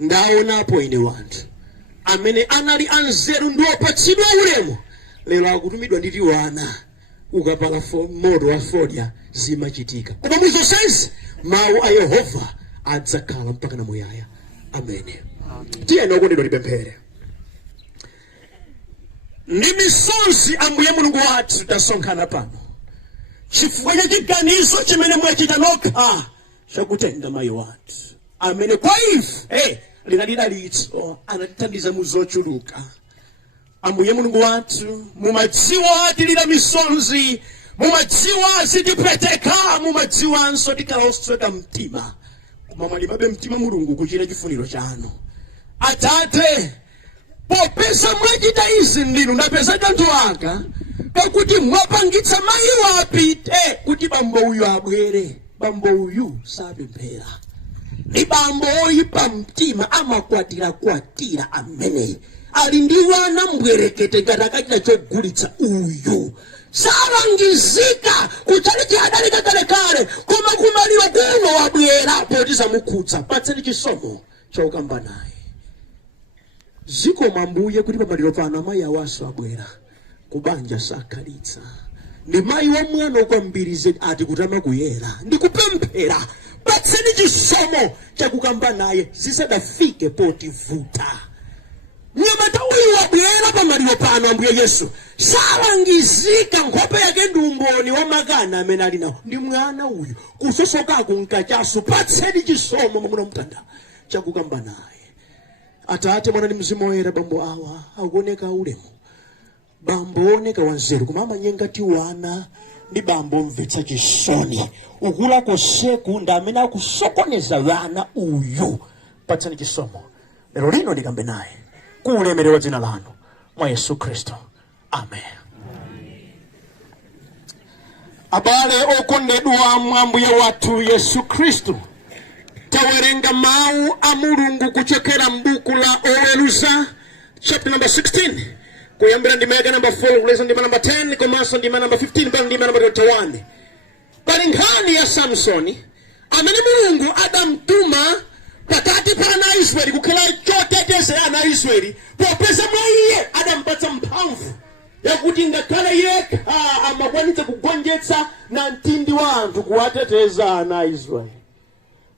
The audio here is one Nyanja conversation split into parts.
ndaonapo ine wanthu amene anali anzeru ndi opatsidwa ulemu lero akutumidwa ndi wana ukapala moto wa fodya zimachitika. Koma muzonsezi mawu a Yehova adzakhala mpaka na muyaya. Amene. Tiyeni okondedwa tipemphere. Ndi misonzi Ambuye Mulungu wathu tasonkhana pano chifukwa cha chiganizo chimene mwachita nokha chakutenga mayi wathu amene kwa ife linalidalitso anatithandiza muzochuluka. Ambuye Mulungu wathu mumadziwa tilira misonzi, mumadziwa zitipweteka, mumadziwanso tikhala osweka mtima, koma mwalimabe mtima Mulungu kuchita chifuniro chanu. Atate, popeza mwachita izi ndinu ndapeza kanthu aka pakuti mwapangitsa mayi apite kuti bambo uyu abwere. Bambo uyu sapemphera, ni bambo oyipa mtima, amakwatira amene ali ndi wana mbwerekete ngati akachita chogulitsa uyu. Salangizika kuchali chihadalika kalekale, koma kumaliro kuno wabwera poti zamukhudza. Patseni chisomo chokamba naye. Zikomo Ambuye kuti pamaliro pano amayi awaso abwera kubanja sakhalitsa. Ndi mayi wa mwana kwambiri zedi ati kutama kuyera ndikupemphera. Patseni chisomo chakukamba naye zisadafike poti vuta. Nyamata uyu wabwera pamaliro pano Ambuye Yesu salangizika, nkhope yake ndi umboni wa makana amene ali nawo. Ndi mwana uyu kusosokako nkachasu. Patseni chisomo mwamuna mtanda chakukamba naye. Atate, Mwana ndi Mzimu Woyera, bambo awa akuoneka ulemu, bambo oneka wanzeru, koma amanyenga ti wana ndi bambo mvetsa chisoni. Ukula koseku ndi amene akusokoneza wana uyu. Patsani chisomo lero lino ndikambe naye kuulemerero dzina lanu mwa Yesu Kristo. Amen. Abale okondedwa mwa Ambuye wathu Yesu Kristo, tawerenga mawu a Mulungu kuchokera m'buku la Oweruza chapter number 16 kuyambira ndima yake number 4 kuleza ndima number 10 komanso ndima number 15 mpaka ndima number 21. Pali nkhani ya Samsoni amene Mulungu adamtuma pakati pa ana Israeli kukhala choteteza ana Israeli, popeza mwa iye adampatsa mphamvu yakuti ngakhale yekha amakwanitsa kugonjetsa na mtindi wa anthu kuwateteza ana Israeli.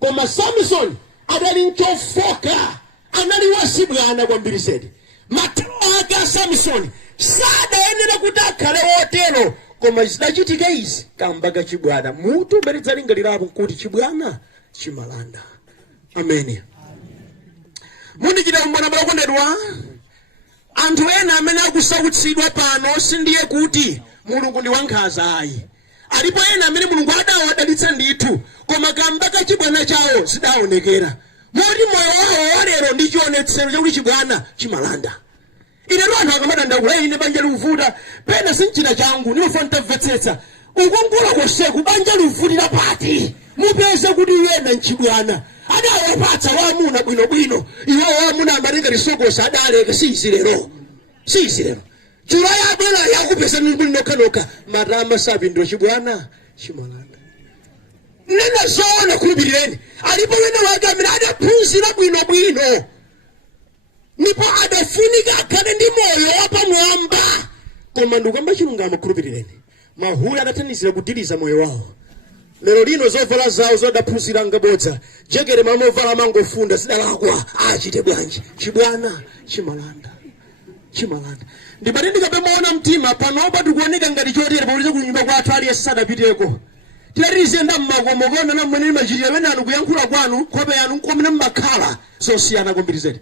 Koma Samson adali nchofoka, anali wasibwana kwambiri zedi. Matero ake a Samson sadayenera kuti akhale wotero, koma zidachitika izi kamba ka chibwana. Mutu uberedza lingalirapo kuti chibwana chimalanda. Amen. Mundichita mbona bakondedwa, anthu ena amene akusautsidwa pano sindiye kuti Mulungu ndi wankhanza ayi. Alipo ena amene Mulungu adawadalitsa ndithu, koma kamba ka chibwana chawo zidaonekera. Moti moyo wawo walero ndi chionetsero chakuti chibwana chimalanda. Ine anthu akamadandawula ine banja luvuta, pena sinchina changu ndimafuna ndamvetsetsa. Ukongola koseku banja luvutira pati, mupeze kuti yena nchibwana adawapatsa wamuna bwinobwino. Iwo wamuna amalinga lisokosa adaleke sizilero. Chula yabwela yakupesa nokha matama sapindula chibwana chimalanda. Nena zoona khulupirireni, alipo wena wake amene adaphunzira bwinobwino ndipo adafunika akhale ndi moyo wapamwamba, koma ndikamba chilungamo khulupirireni, mahuli adathandizira kudiliza moyo wawo. Lero lino zovala zawo zodaphunzira ngabodza, jekere mamovala mangofunda zidalakwa achite bwanji. Chibwana chimalanda. Ndibati ndikapemuona mtima panopa tikuoneka ngati chotere pauliza kunyumba kwathu aliyense sadapiteko. Tilarizenda mmakomo kona na mwene machitira wena anu kuyankhula kwanu khope yanu nkomene mmakhala zosiyana kwambiri zedi.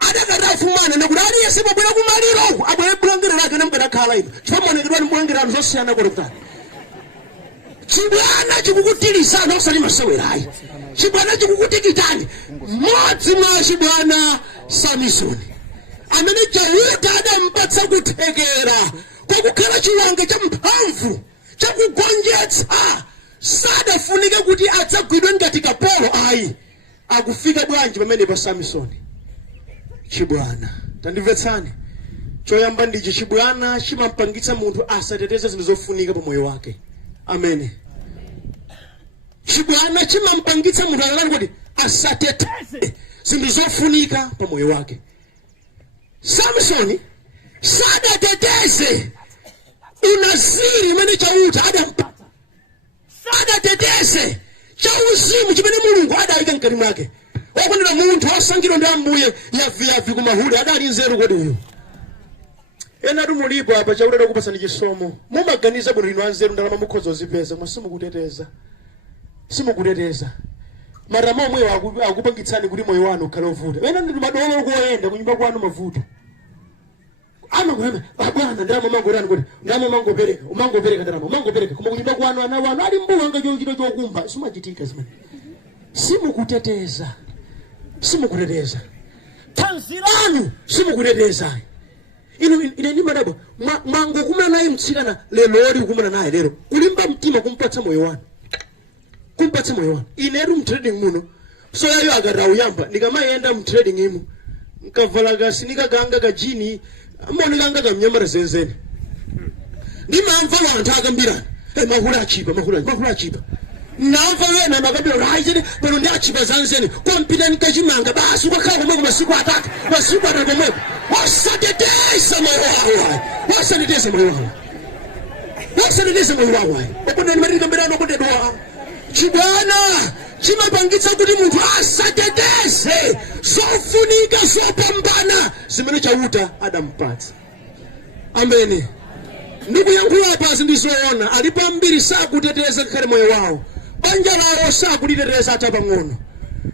Adakatafumana nakuti aliyense mabwera kumaliro abwere bulangiro lake namkanakhala ino chipamonekedwa ni bulangirano zosiyana kwatali. Chibwana chikukutilizana osali masewerayi. Chibwana chikukutikitani. Modzi mwa chibwana Samsoni amene Yehova adampatsa kuthekera kwakukhala chiwanga cha mphamvu chakugonjetsa. Sadafunike kuti adzagwidwe ngati kapolo ayi. Akufika bwanji pamene pa Samsoni chibwana. Tandimvetsani, choyamba ndichi chibwana chimampangitsa munthu asateteze zinthu zofunika pa moyo wake. Amen. Chibwana chimampangitsa munthu akalani kuti asateteze zindizofunika pa moyo wake. Samsoni sadateteze unaziri umene chauta adampata, sadateteze chauzimu chimene Mulungu adayika mkati mwake. Wakondera munthu osangidwa ndi Ambuye yavi kumahule adali nzeru kodi uyu. Ena tumulipo apa chauta takupasani chisomo, mumaganiza bwino inu anzeru ndalama mukhoza kuzipeza, koma simukuteteza. Simukuteteza. Maramo mwe akupangitsani kuti moyo wanu ukhale ovuta. Ena ndi madolo kuoyenda kunyumba kwanu mavuto. Ama kwema bwana ndalama mangorani kuti ndalama mangopereka, umangopereka ndalama, umangopereka koma kunyumba kwanu ana wanu ali mbuwa ngachito chokumba, simachitika zimene. Simukuteteza. Simukuteteza. Tanzilanu simukuteteza. Ine ndi madabo mango kumana naye mtsikana lero ori kumana naye lero kulimba mtima kumpatsa moyo wanu. Kumpatsa moyo wanu. Ineru mtrading muno so yayo agarauyamba ndikamayenda mtrading imu nkavala gasi nikaganga kajini amonekanga kamnyamara zenzene ndimamva wanthu akambirana mahula achipa namva wena makabiro raizene pano ndi achipa zanzene kompita nikachimanga basi ukakhala komweko masiku atatu komweko wasateteza moyo wawo wasateteza moyo wawo okondani matikambirana okondedwa chibwana chimapangitsa kuti munthu asateteze zofunika zopambana zimene chauta adampatsa. Ameni. Ndikuyankhula pasi ndizoona alipo ambiri sakuteteza ngakhale moyo wawo, banja lawo sakuliteteza ata pang'ono,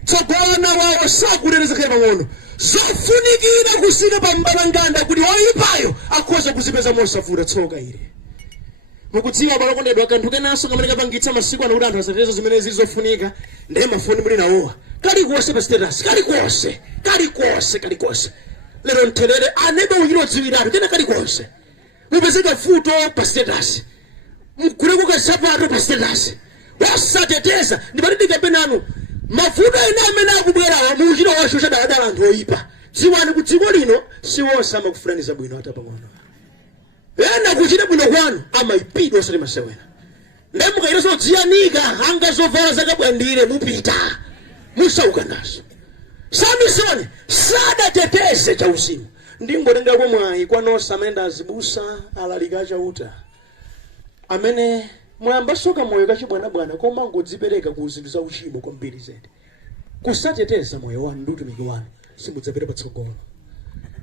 tsogolana wawo sakuteteza ngakhale pang'ono. Zofunikira kusika pa mbalanganda kuti oyipayo akhoza kuzipeza mosavuta tsoka ile. Mukudziwa balokondedwa kanthu kenaso kamene kapangitsa masiku ano kuti anthu asateteza zimene zizofunika ndiye mafoni muli nawowa kalikonse pa status, kalikonse lero nterere anebe uchiro dziwiratu kena kalikonse mupezeka futo pa status, mkuleko kasapato pa status, wasateteza. Ndibatidika penanu mafuto ena amene akubwerawa mu uchiro washo chadala anthu oyipa. Dziwani ku dziko lino siwosama kufulaniza bwino ata pang'ono. Ena kuchita bwino kwanu amaipidwa osati masewera. Ndemukaireso dziyanika hanga zovala zakabwandire mupita musauka nazo. Samsoni sadateteze chauzimu. Ndingotenga kwa mwayi kwanosa amene ndazibusa alalika chauta amene mwayambasoka moyo kachibwanabwana koma ngodzipereka ku zinthu za uchimo kwambiri zedi. Kusateteza moyo wanu ndi utumiki wanu simudzapita patsogolo.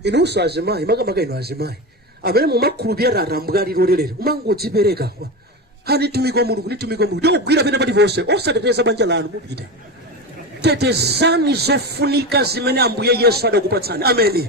Inunso azimayi makamaka inu azimayi amene mumakhulupirira arambwali lolelere umangodzipereka kwa hani tumiko Mulungu ndikugwira pena pati vonse osateteza banja lanu mupita. Tetezani zofunika zimene Ambuye Yesu adakupatsani. Ameni.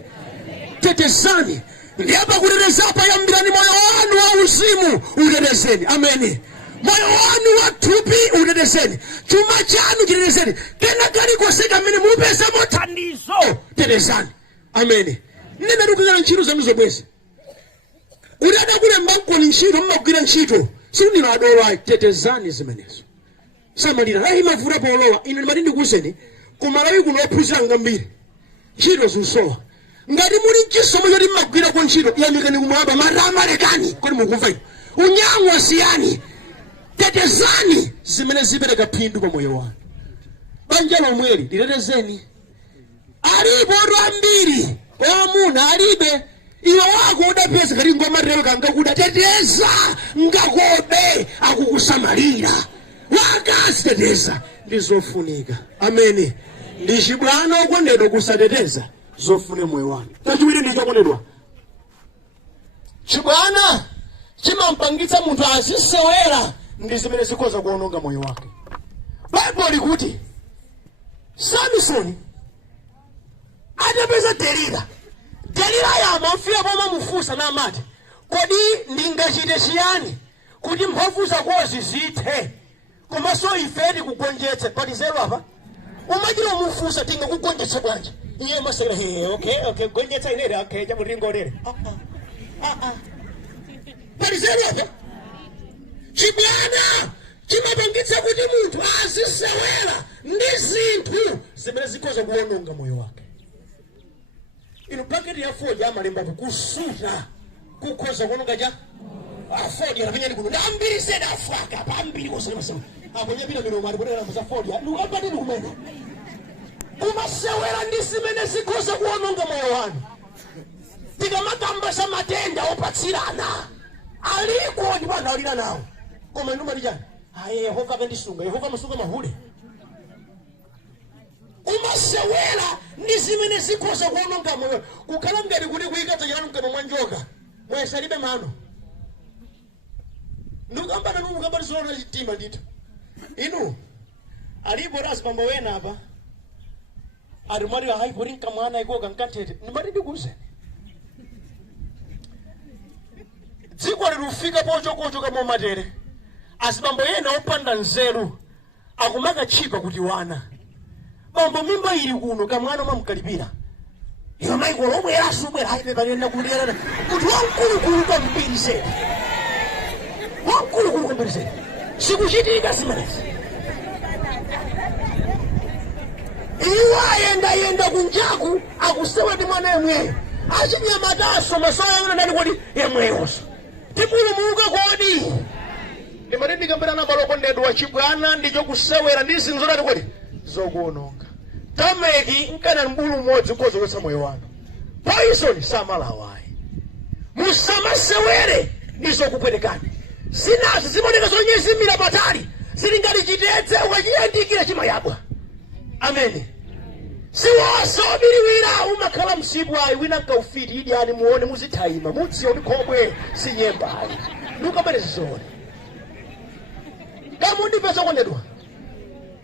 Tetezani. Ndiaba kuteteza payambirani moyo wanu wa uzimu utetezeni. Ameni. Moyo wanu wa thupi utetezeni. Chuma chanu chitetezeni. Kena kalikoseka amene mupeza mothandizo tetezani. Ameni. Nene ndikugwira ntchito zanu zomwezi. Uli adakulemba nkoni ntchito mmagwira ntchito sindino adolwa tetezani zimenezo. Samalira ayi mavuta polowa ine ndimati ndikuwuzeni kumalawi kuno ophunzira ngambiri ntchito zusowa ngati muli chisomo choti mmagwira kwa ntchito yamikani kumwamba marama lekani kodi mukumva ino unyango asiyani. Tetezani zimene zipereka phindu pa moyo wanu. Banja lomweli litetezeni. Alipo ambiri omuna alibe iwe wako udapeza kali ngoma rero kangakuda teteza ngakobe akukusamalira wakaziteteza ndizofunika. Ameni. Ndishibwana okondedwa kusateteza zofune moyo wanu. Tachiwiri ndicho okondedwa chibwana chimampangitsa munthu azisewera ndi zimene zikhoza kuononga moyo wake. Bible likuti Samsoni adapeza Delila yamafika poma mufusa na amati kodi ndingachite chiyani kuti mphamvu zakozi zithe komanso ifedi kugonjetsa pali zero apa umachira mufusa tinga kugonjetsa bwanji iye masera okay gonjetsa inere okay jamuringo lere pali zero apa chibwana chimapangitsa kuti munthu azisewera ndi zinthu zimene zikhoza kuononga moyo wake. Inu paketi ya Ford amalemba kusuta kukhoza kuononga ja Ford yapenya kuno ndambiri zeda afaka pambiri kusema sema abonye bila mino mali bodera musa Ford lu abadi kumene kumasewera ndi zimene zikhoza kuononga moyo wanu. Tikamakamba matenda opatsirana aliko ndipo anthu alira nawo, koma inu mati chani? Ayi, Yehova akandisunga, Yehova amasunga mahule. Umasewera ndi zimene zikhoza kuononga moyo. Kukhala ngati kuti kuyika dzanja lanu mkamwa mwa njoka mwesalibe mano. Ndikukambana numu kambani zoona chitima ndithu. Inu alipo rasi pamba wena apa ari mwari hayi pori nkamwana iko kankatete nimari ndikuze dziko lirufika pocho kama matere asibambo yena opanda nzeru akumaka chipa kuti wana bambo mimba ili kuno kamwana mamkalibira iyo maiko lomwe yarasubwera hayi pepanenda kulera kuti wankulu kwa mbiri sedi wankulu kwa mbiri sedi sikuchitika simanezi. Iwa yenda kunjaku akusewa ndi mwana yemweyo achinyamataso masoya yona ndani kodi yemweyoso tikulu muuka kodi ndimati ndikambirana balokondedwa chibwana ndicho kusewera ndi zinthu zodati kodi zokuononga. Tameki nkana mbulu mmodzi kozolotsa moyo wanu. Poison samalawayi. Musamasewere ndizokupwetekani. Zinazo zimoneka zonyezimira patali zilingati chitedze ukachiyandikira chimayabwa. Amen. Siwosobiriwira umakhala msibu ayi wina nkaufiti idi ani muone muzithaima mudziyo ndikhomwe sinyemba ayi ndukabere zizone kamundi pesa kondedwa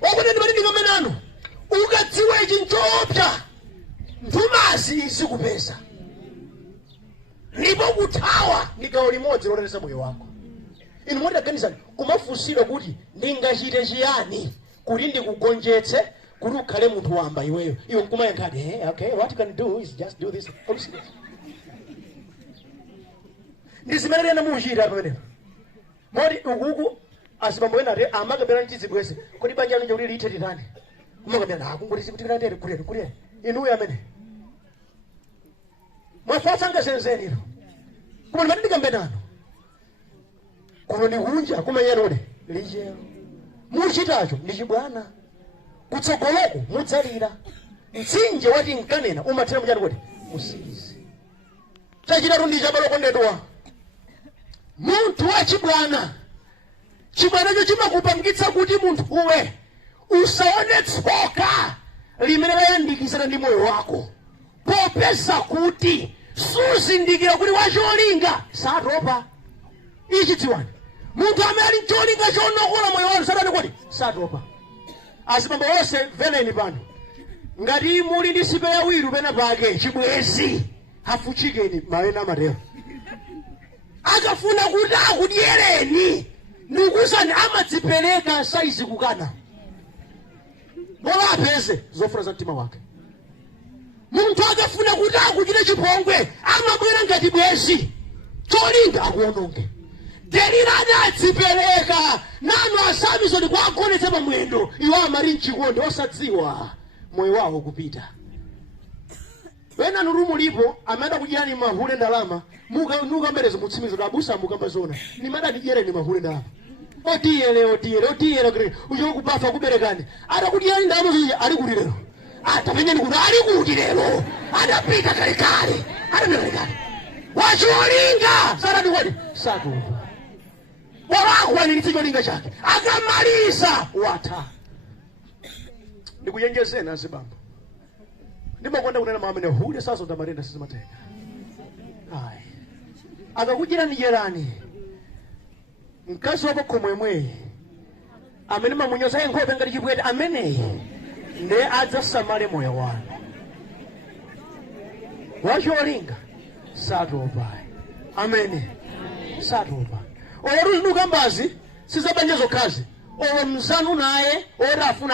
wakondedwa pati ndikamenano ukadziwa ichi nchopsa mtumazi sikupesa ndipo kuthawa ndi gawo limodzi loteteza moyo wako. Inu moti aganizani kumafunsira kuti ndingachite chiyani kuti ndikugonjetse kuti ukhale munthu wamba iweyo iwe nkumayankhadi okay, what you can do is just do this. Ndi zimene lena muuchita pamenepo moti ukuku asibambo ena ati amakabera nchizibwese kodi banja lanje kuti liite titani kumakabera akungoti kuti kantere kulere inuyo amene mwafatsa ngasenzeni ino kuma ndimati ndikambenano kuno ndikunja kumayerole lijero muchitacho ndi chibwana kutsogoloko mudzalira mtsinje wati nkanena umathera muchati kuti musizi. Chachitatu ndi chabalokondedwa munthu wa chibwanacho chimakupangitsa kuti munthu uwe usaone tsoka limene layandikizana ndi moyo wako popeza kuti suzindikira kuti wacholinga satopa. Ichi dziwani munthu amene ali cholinga chonokola moyo wanu satani kuti satopa. Asibambo onse veneni pano ngati muli ndi sipe yawiru pena pake chibwezi hafuchikeni mawena amatero akafuna kuti akudyereni ndikuzani amadzipereka saizi kukana bola apeze zofuna za mtima wake. Munthu akafuna kuti akuchite chipongwe amabwera ngati bwezi cholinga akuononge. Delirani adzipereka nanu asabizoni kwa agonetse pamwendo iwo amali mchikondi osadziwa moyo wawo kupita. Wena nurumu lipo amanda kudyani mahule ndalama nuka mberezo mutsimizo tabusa mukamba zona ni mada didyere ni mahule ndalama otiyele ucho kubafa kuberekani ata kudyani ndalama zoja ali kuti lero atapenyeni kuti ali kuti lero adapita kalekale adapita wacholinga sarati kwadi satupa walakuwa niliticholinga chake akamaliza wata. Ndikuyenjezeni azibambo ndimakonda kunena mamene hule sasa utamarenda sisi matenga ayi akakujira nijerani mkazi wako komwemwe amene mamunyoza nkhope ngati chipwete amene nde adzasamale moyo wanu wacholinga satopa. Amene satopa. Olu nukambazi sizabanja zokhazi olo mzanu naye ora afuna